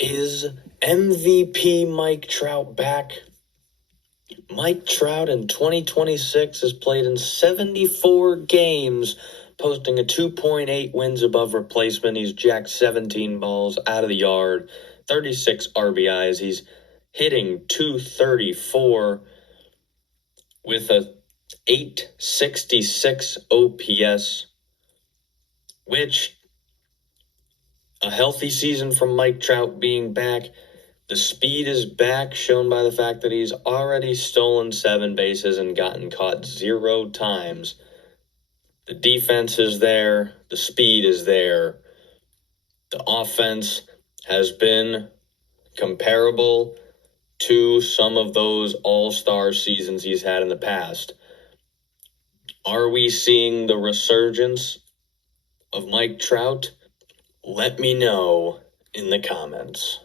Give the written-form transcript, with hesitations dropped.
Is MVP Mike Trout back? Mike Trout in 2026 has played in 74 games, posting a 2.8 wins above replacement. He's jacked 17 balls out of the yard, 36 RBIs. He's hitting 234 with a 866 OPS, which a healthy season from Mike Trout being back. The speed is back, shown by the fact that he's already stolen 7 bases and gotten caught 0 times. The defense is there. The speed is there. The offense has been comparable to some of those all-star seasons he's had in the past. Are we seeing the resurgence of Mike Trout? Let me know in the comments.